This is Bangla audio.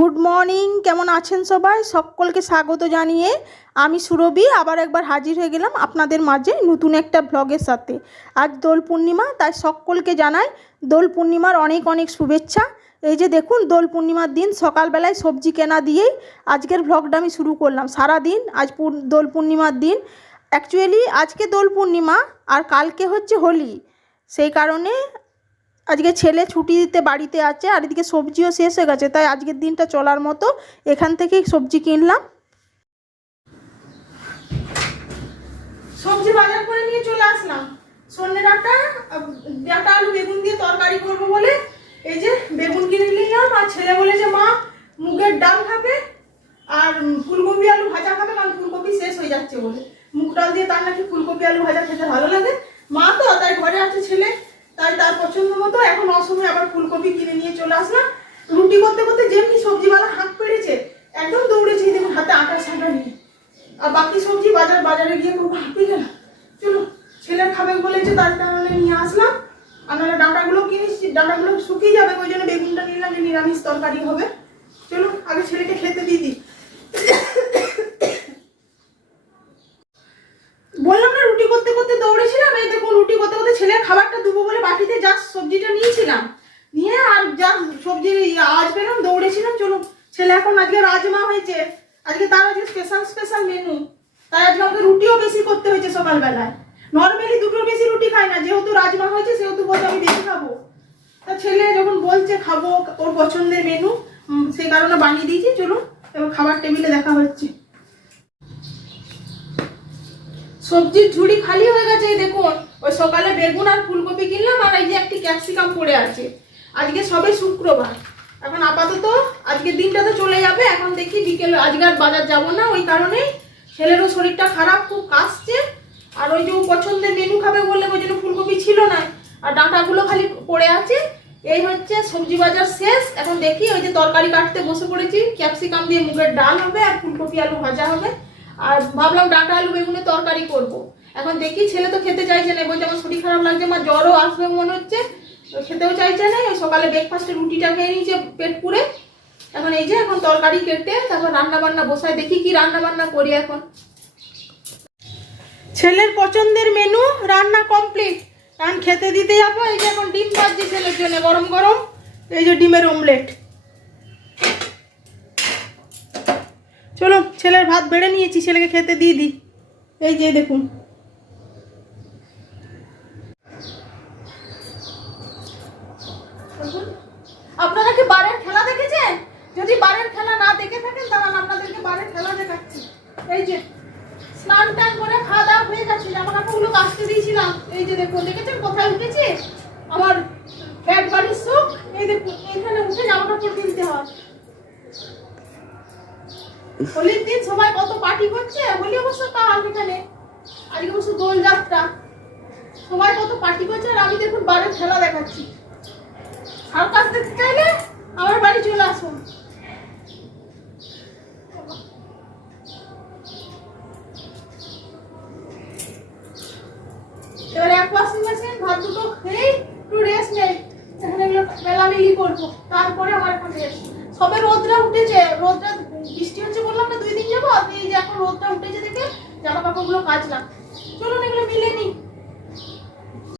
গুড মর্নিং, কেমন আছেন সবাই? সকলকে স্বাগত জানিয়ে আমি সুরভি আবার একবার হাজির হয়ে গেলাম আপনাদের মাঝে নতুন একটা ব্লগের সাথে। আজ দোল পূর্ণিমা, তাই সকলকে জানাই দোল পূর্ণিমার অনেক অনেক শুভেচ্ছা। এই যে দেখুন, দোল পূর্ণিমার দিন সকালবেলায় সবজি কেনা দিয়েই আজকের ব্লগটা আমি শুরু করলাম। সারা দিন আজ দোল পূর্ণিমার দিন। অ্যাকচুয়ালি আজকে দোল পূর্ণিমা আর কালকে হচ্ছে হোলি, সেই কারণে আজকে ছেলে ছুটি দিতে বাড়িতে আছে, আর এদিকে সবজিও শেষ হয়ে গেছে, তাই আজকের দিনটা চলার মতো এখান থেকেই সবজি কিনলাম। সবজি বাজার করে নিয়ে চলে আসলাম। সন্ধ্যে ডাঁটা আলু বেগুন দিয়ে তরকারি করবো বলে এই যে বেগুন কিনে নিলাম। আর ছেলে বলে যে মা মুগের ডাল খাবে আর ফুলকপি আলু ভাজা খাবে, কারণ ফুলকপি শেষ হয়ে যাচ্ছে বলে। মুগ ডাল দিয়ে তার নাকি ফুলকপি আলু ভাজা খেতে ভালো লাগে। মা তো তাই ঘরে আছে ছেলে, তাই তার পছন্দ মতো এখন অসময়ে আবার ফুলকপি কিনে নিয়ে চলে আসলাম। রুটি করতে করতে যেমনি সবজিওয়ালা হাত পেড়েছে, একদম দৌড়েছি দেখুন হাতে আটা ছাঁটা নিয়ে। আর বাকি সবজি বাজারে গিয়ে খুব হাঁপিয়ে গেলাম। চলো, ছেলে খাবে বলেছে তার কারণে নিয়ে আসলাম। আর নাহলে ডাঁটাগুলো কিনেছি, ডাঁটাগুলো শুকিয়ে যাবে, ওই জন্য বেগুনটা নিলাম যে নিরামিষ তরকারি হবে। চলো আগে ছেলেকে খেতে দিয়ে দিই। বললাম না রুটি করতে করতে দৌড়েছিলাম। এই দেখুন রুটি করতে করতে ছেলের খাবারটা দেবো বলে বাটিতে জাস্ট সবজিটা নিয়েছিলাম, নিয়ে আর যা সবজি আওয়াজ পেলাম দৌড়েছিলাম। চলো, ছেলে এখন আজকে রাজমা হয়েছে, আজকে তার আজকে স্পেশাল মেনু, তাই আজকে আমাকে রুটিও বেশি করতে হয়েছে সকালবেলায়। নর্মালি দুটোর বেশি রুটি খাই না, যেহেতু রাজমা হয়েছে সেহেতু বলছে আমি বেশি খাবো। তা ছেলে যখন বলছে খাবো ওর পছন্দের মেনু, সেই কারণে বানিয়ে দিয়েছি। চলো এবার খাবার টেবিলে দেখা হচ্ছে। সবজির ঝুড়ি খালি হয়ে গেছে। দেখুন ওই সকালে বেগুন আর ফুলকপি কিনলাম, আর এই যে একটি ক্যাপসিকাম পড়ে আছে। আজকে সবে শুক্রবার, এখন আপাতত আজকের দিনটা তো চলে যাবে। এখন দেখি বিকেলে, আজকে আর বাজার যাব না, ওই কারণেই ছেলেরও শরীরটা খারাপ, খুব কাশছে। আর ওই যে পছন্দের মেনু খাবে বললে ওই জন্য ফুলকপি ছিল না, আর ডাঁটাগুলো খালি পড়ে আছে। এই হচ্ছে সবজি বাজার শেষ। এখন দেখি ওই যে তরকারি কাটতে বসে পড়েছি, ক্যাপসিকাম দিয়ে মুগের ডাল হবে আর ফুলকপি আলু ভাজা হবে। আর ভাবলাম ডাঁটা আলু বেগুনের তরকারি করব। এখন দেখি, ছেলে তো খেতে চাইছে না, বলছে আমার শরীর খারাপ লাগছে, আমার জ্বরও আসবে মনে হচ্ছে, খেতেও চাইছে না। সকালে ব্রেকফাস্টে রুটিটা খেয়ে নিয়েছে পেট পুরে। এখন এই যে এখন তরকারি কেটে তারপর রান্না বান্না বসায়, দেখি কি রান্না বান্না করি। এখন ছেলের পছন্দের মেনু রান্না কমপ্লিট, এখন খেতে দিতে যাবো। এই যে এখন ডিম ভাজছি ছেলের জন্য গরম গরম, এই যে ডিমের অমলেট। চলো ছেলের ভাত বেড়ে নিয়েছি, ছেলেকে খেতে দিয়ে দিই। এই যে দেখুন, আপনারা কি বারের খেলা দেখেছেন? যদি বারের খেলা না দেখে থাকেন তাহলে আপনাদেরকে বারের খেলা দেখাচ্ছি। এই যে স্নান টান করে খাওয়া দাওয়া হয়ে গেছে, জামা কাপড়গুলো কাচতে দিয়েছিলাম। এই যে দেখুন, দেখেছেন কোথায় উঠেছে আমার ব্যাগ বাড়ির সুখ। এই দেখুন এখানে উঠে জামা কাপড় কিনতে হয়। হোলির দিন সবাই কত পার্টি করছে। হোলি অবশ্য কাল, এখানে আজকে অবশ্য দোল যাত্রা, সবাই কত পার্টি করছে। আর আমি দেখুন বারের খেলা দেখাচ্ছি। সার্কাস দেখতে চাইলে আমার বাড়ি চলে আসুন। এবার এক ওয়াশিং মেশিন ভাত দুটো খেয়ে একটু রেস্ট নেই, এখানে মেলামেলি করবো, তারপরে আমার এখন রেস্ট। সবে রোদটা উঠেছে, রোদটা বৃষ্টি হচ্ছে বললাম না 2 দিন যাবো। এই যে এখন রোদটা উঠেছে দেখে জামা কাপড়গুলো কাচলাম। চলুন এগুলো মিলে নি।